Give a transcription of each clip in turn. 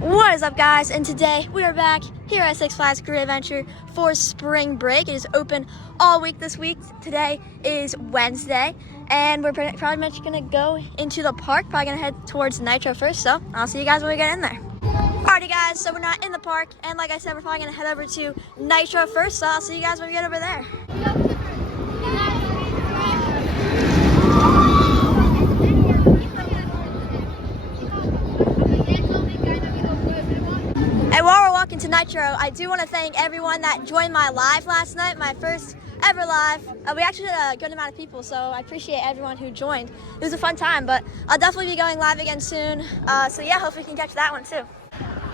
What is up, guys? And today we are back here at Six Flags Great Adventure for spring break. It is open all week this week. Today is Wednesday, and we're probably much gonna go into the park. Probably gonna head towards Nitro first, so I'll see you guys when we get in there. Alrighty, guys, so we're not in the park, and like I said, we're probably gonna head over to Nitro first, so I'll see you guys when we get over there. And while we're walking to Nitro, I do want to thank everyone that joined my live last night, my first ever live. We actually had a good amount of people, so I appreciate everyone who joined. It was a fun time, but I'll definitely be going live again soon. So yeah, hopefully you can catch that one too.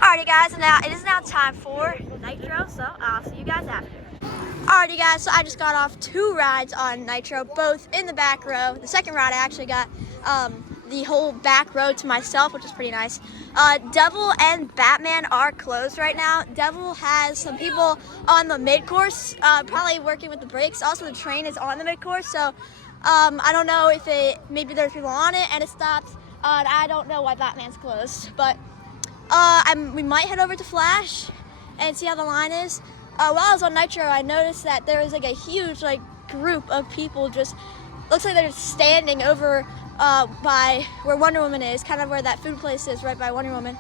Alrighty, guys, it is now time for Nitro, so I'll see you guys after. Alrighty, guys, so I just got off 2 rides on Nitro, both in the back row. The second ride I actually got the whole back row to myself, which is pretty nice. Devil and Batman are closed right now. Devil has some people on the mid-course, probably working with the brakes. Also, the train is on the mid-course, so I don't know if maybe there's people on it and it stopped. I don't know why Batman's closed, but we might head over to Flash and see how the line is. While I was on Nitro, I noticed that there was like a huge group of people just, looks like they're just standing over by where Wonder Woman is, kind of where that food place is, right by Wonder Woman.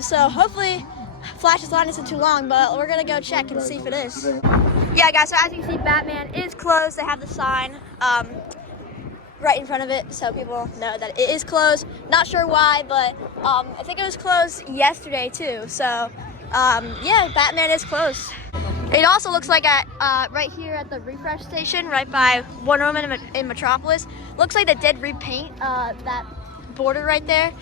So hopefully Flash's line isn't too long, but we're gonna go check and see if it is. Yeah, guys, so as you can see, Batman is closed. They have the sign right in front of it, so people know that it is closed. Not sure why, but I think it was closed yesterday too. So yeah, Batman is closed. It also looks like at right here at the refresh station, right by Wonder Woman in Metropolis, looks like they did repaint that border right there.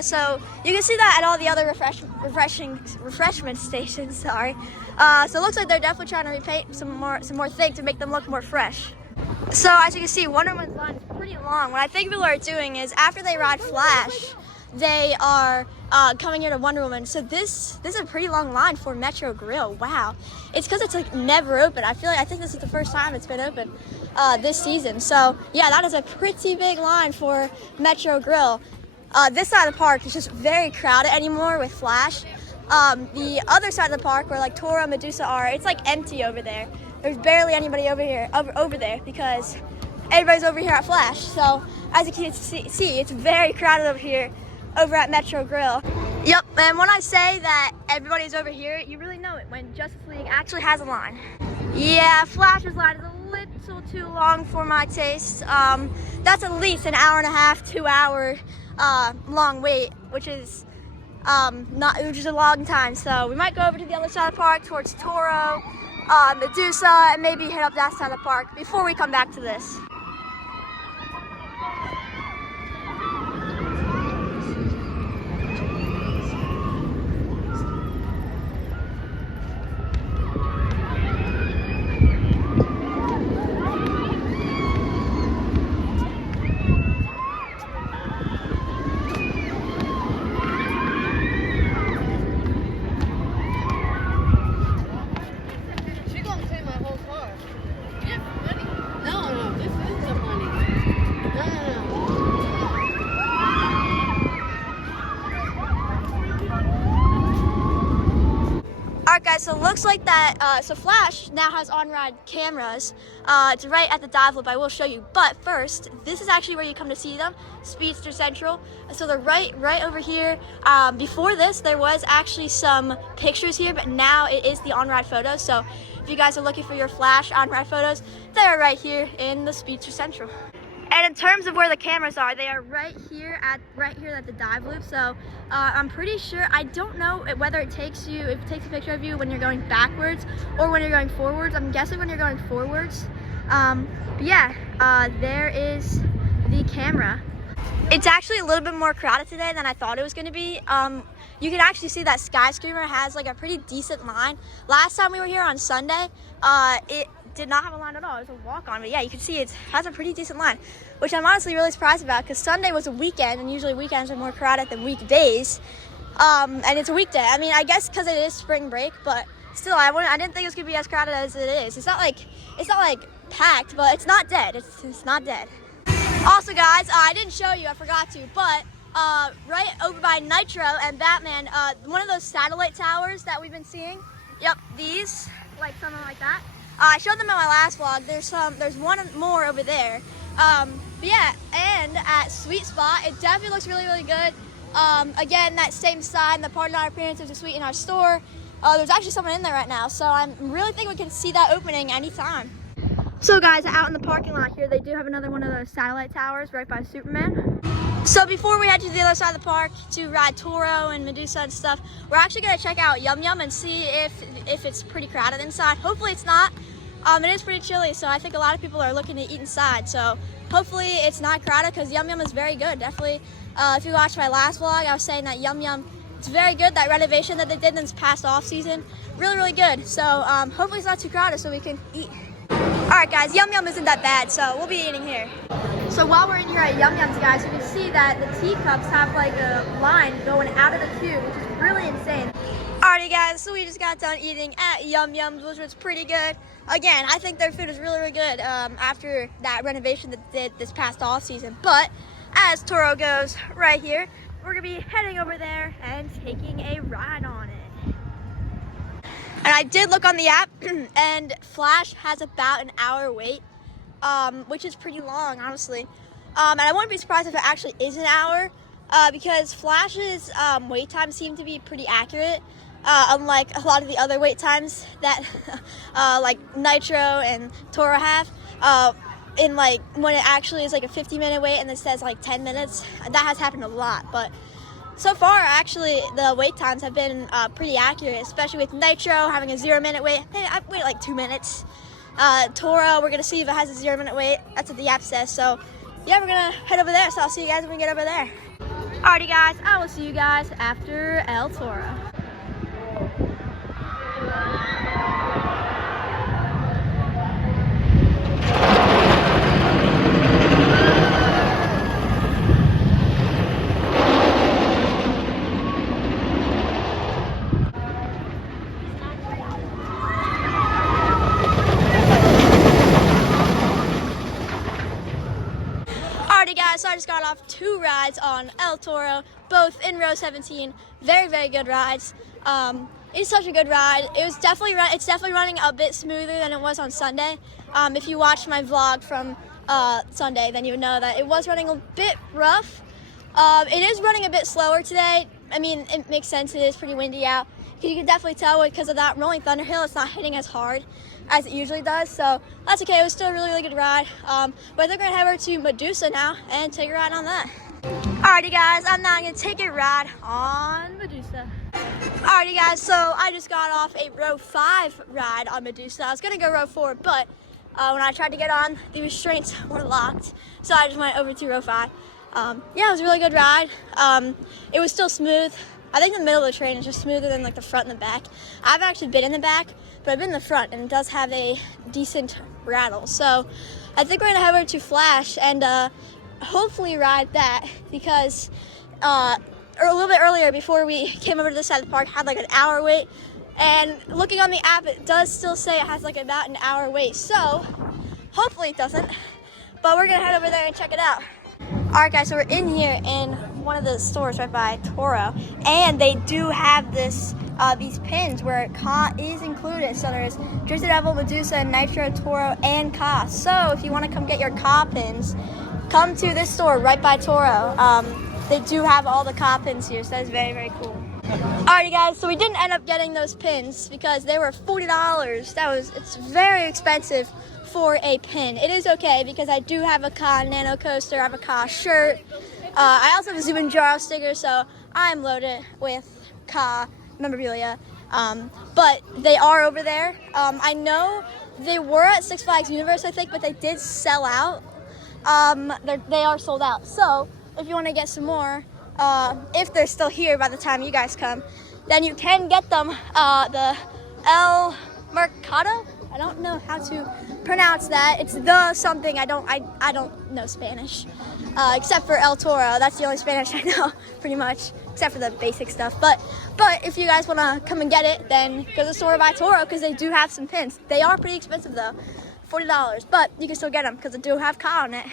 So you can see that at all the other refreshment stations. Sorry. So it looks like they're definitely trying to repaint some more things to make them look more fresh. So as you can see, Wonder Woman's line is pretty long. What I think people are doing is after they ride Flash, they are coming here to Wonder Woman. So this is a pretty long line for Metro Grill. Wow, it's because it's never open. I think this is the first time it's been open this season. So yeah, that is a pretty big line for Metro Grill. This side of the park is just very crowded anymore with Flash. The other side of the park where Toro and Medusa are, it's empty over there. There's barely anybody over there because everybody's over here at Flash. So as you can see, it's very crowded over here over at Metro Grill. Yep, and when I say that everybody's over here, you really know it when Justice League actually has a line. Yeah, Flash's line is a little too long for my taste. That's at least an hour and a half, 2 hour long wait, which is a long time. So we might go over to the other side of the park towards Toro, Medusa, and maybe head up that side of the park before we come back to this. Alright, guys, so it looks like that, so Flash now has on-ride cameras. It's right at the dive loop. I will show you. But first, this is actually where you come to see them, Speedster Central. So they're right over here. Before this, there was actually some pictures here, but now it is the on-ride photos. So if you guys are looking for your Flash on-ride photos, they are right here in the Speedster Central. And in terms of where the cameras are, they are right here at the dive loop. So I'm pretty sure, I don't know whether it takes a picture of you when you're going backwards or when you're going forwards. I'm guessing when you're going forwards. But yeah, there is the camera. It's actually a little bit more crowded today than I thought it was going to be. You can actually see that Skyscreamer has a pretty decent line. Last time we were here on Sunday, it did not have a line at all. It was a walk-on, but yeah, you can see it has a pretty decent line, which I'm honestly really surprised about because Sunday was a weekend, and usually weekends are more crowded than weekdays. And it's a weekday. I mean, I guess because it is spring break, but still, I didn't think it was gonna be as crowded as it is. It's not like but it's not dead. It's not dead. Also, guys, I didn't show you, I forgot to, but right over by Nitro and Batman, one of those satellite towers that we've been seeing. Yep, these, like something like that. I showed them in my last vlog. There's one more over there. But yeah, and at Sweet Spot, it definitely looks really, really good. Again, that same sign, the parking lot appearance is a Sweet in our store. There's actually someone in there right now, so I really think we can see that opening anytime. So guys, out in the parking lot here, they do have another one of those satellite towers right by Superman. So before we head to the other side of the park to ride Toro and Medusa and stuff, we're actually gonna check out Yum Yum and see if it's pretty crowded inside. Hopefully it's not. It is pretty chilly, so I think a lot of people are looking to eat inside. So hopefully it's not crowded because Yum Yum is very good. Definitely, if you watched my last vlog, I was saying that Yum Yum, it's very good. That renovation that they did in this past off season, really, really good. So hopefully it's not too crowded so we can eat. All right, guys, Yum Yum isn't that bad, so we'll be eating here. So while we're in here at Yum Yum's, guys, you can see that the teacups have like a line going out of the queue, which is really insane. Alrighty, guys, so we just got done eating at Yum Yum's, which was pretty good. Again, I think their food is really, really good after that renovation that they did this past off season. But as Toro goes right here, we're gonna be heading over there and taking a ride on it. And I did look on the app, and Flash has about an hour wait, which is pretty long, honestly. And I wouldn't be surprised if it actually is an hour, because Flash's wait times seem to be pretty accurate, unlike a lot of the other wait times that like Nitro and Toro have. In like when it actually is like a 50-minute wait and it says like 10 minutes, that has happened a lot. But so far, actually, the wait times have been pretty accurate, especially with Nitro having a 0-minute wait. Hey, I waited like 2 minutes. Toro, we're gonna see if it has a 0-minute wait. That's what the app says. So yeah, we're gonna head over there. So I'll see you guys when we get over there. Alrighty, guys, I will see you guys after El Toro. Alrighty, guys, so I just got off 2 rides on El Toro, both in row 17. Very, very good rides. It's such a good ride. It's definitely running a bit smoother than it was on Sunday. If you watched my vlog from Sunday, then you would know that it was running a bit rough. It is running a bit slower today. I mean, it makes sense. It is pretty windy out. You can definitely tell because of that rolling thunder hill, it's not hitting as hard as it usually does. So that's okay. It was still a really, really good ride. But I think we're gonna head over to Medusa now and take a ride on that. Alrighty, guys, I'm now gonna take a ride on Medusa. Alrighty, guys, so I just got off a row 5 ride on Medusa. I was gonna go row 4, but when I tried to get on, the restraints were locked, so I just went over to row 5. Yeah, it was a really good ride. It was still smooth. I think the middle of the train is just smoother than like the front and the back. I've actually been in the back, but I've been in the front, and it does have a decent rattle. So I think we're gonna head over to Flash and hopefully ride that, because a little bit earlier, before we came over to this side of the park, had like an hour wait, and looking on the app, it does still say it has like about an hour wait. So hopefully it doesn't, but we're gonna head over there and check it out. Alright, guys, so we're in here in one of the stores right by Toro, and they do have this these pins where Ka is included. So there's Drizzle Devil, Medusa, Nitro, Toro, and Ka. So if you want to come get your Ka pins, come to this store right by Toro. They do have all the Ka pins here, so that's very, very cool. Alrighty, guys, so we didn't end up getting those pins because they were $40. It's very expensive for a pin. It is okay because I do have a Ka Nano coaster, I have a Ka shirt. I also have a Zumanjaro sticker, so I'm loaded with Ka memorabilia. But they are over there. I know they were at Six Flags Universe, I think, but they did sell out. They are sold out. So if you want to get some more, if they're still here by the time you guys come, then you can get them. The El Mercado. I don't know how to pronounce that. It's the something. I don't know Spanish, except for El Toro. That's the only Spanish I know, pretty much, except for the basic stuff. But if you guys want to come and get it, then go to the store by Toro because they do have some pins. They are pretty expensive though, $40, but you can still get them because they do have Ka on it.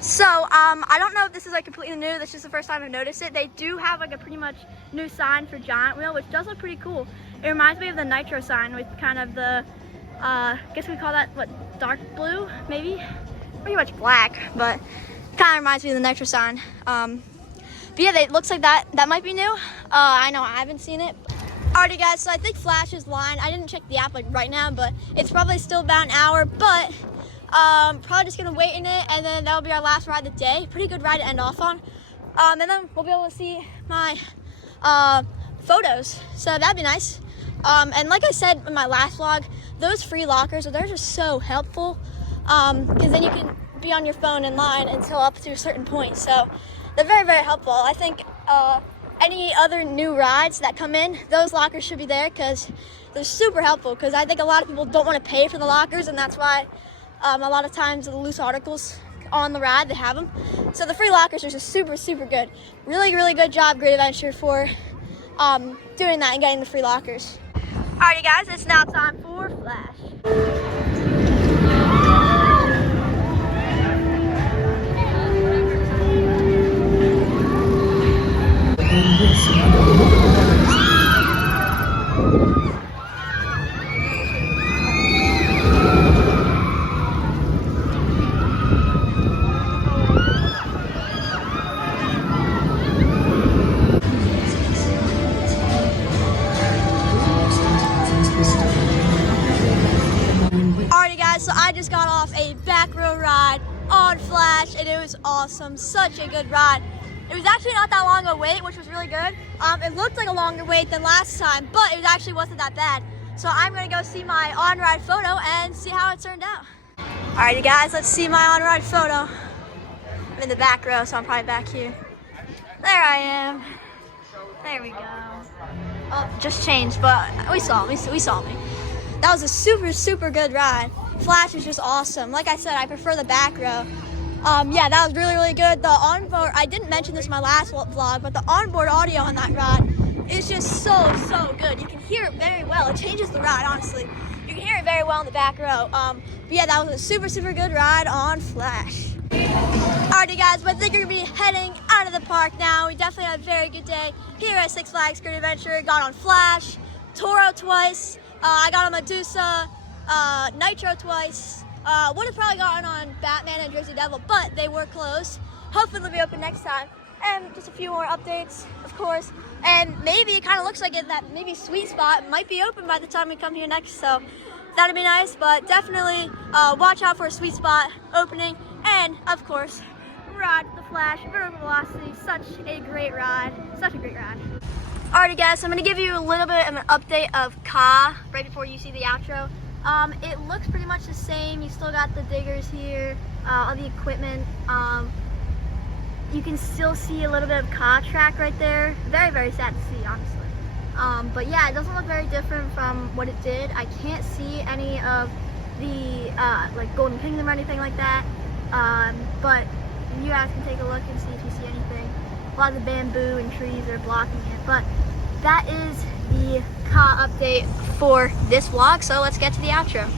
So, I don't know if this is like completely new. This is the first time I've noticed it. They do have like a pretty much new sign for Giant Wheel, which does look pretty cool. It reminds me of the Nitro sign with kind of the, I guess we call that, what, dark blue, maybe? Pretty much black, but it kind of reminds me of the Nitro sign. But yeah, it looks like that might be new. I know I haven't seen it. Alrighty guys, so I think Flash's line, I didn't check the app like right now, but it's probably still about an hour, but probably just gonna wait in it, and then that'll be our last ride of the day. Pretty good ride to end off on. And then we'll be able to see my photos, so that'd be nice. And like I said in my last vlog, those free lockers, they're just so helpful, because then you can be on your phone in line until up to a certain point. So they're very, very helpful. I think any other new rides that come in, those lockers should be there because they're super helpful, because I think a lot of people don't want to pay for the lockers, and that's why a lot of times the loose articles on the ride, they have them. So the free lockers are just super, super good. Really, really good job, Great Adventure, for doing that and getting the free lockers. Alrighty guys, it's now time for Flash. So I just got off a back row ride on Flash, and it was awesome. Such a good ride. It was actually not that long a wait, which was really good. It looked like a longer wait than last time, but it actually wasn't that bad. So I'm gonna go see my on-ride photo and see how it turned out. Alrighty guys, let's see my on-ride photo. I'm in the back row, so I'm probably back here. There I am. There we go. Oh, just changed, but we saw me. That was a super, super good ride. Flash is just awesome. Like I said, I prefer the back row. Yeah, that was really, really good. The onboard, I didn't mention this in my last vlog, but the onboard audio on that ride is just so, so good. You can hear it very well. It changes the ride, honestly. You can hear it very well in the back row. But yeah, that was a super, super good ride on Flash. Alrighty guys, but I think we're gonna be heading out of the park now. We definitely had a very good day here at Six Flags Great Adventure. Got on Flash, Toro twice. I got on Medusa, Nitro twice. Would have probably gotten on Batman and Jersey Devil, but they were closed. Hopefully they'll be open next time. And just a few more updates, of course. And maybe it kind of looks like it, that maybe Sweet Spot might be open by the time we come here next. So that'd be nice, but definitely watch out for a Sweet Spot opening. And of course, ride the Flash, vertical velocity, such a great ride, such a great ride. Alrighty guys, so I'm gonna give you a little bit of an update of Ka right before you see the outro. It looks pretty much the same. You still got the diggers here, all the equipment. You can still see a little bit of Ka track right there. Very, very sad to see, honestly. But yeah, it doesn't look very different from what it did. I can't see any of the like Golden Kingdom or anything like that. But you guys can take a look and see if you see anything. A lot of the bamboo and trees are blocking it, but that is the Ka update for this vlog, so let's get to the outro.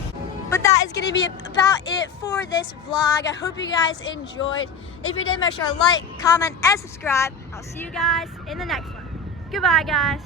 But that is going to be about it for this vlog. I hope you guys enjoyed. If you did, make sure to like, comment, and subscribe. I'll see you guys in the next one. Goodbye, guys.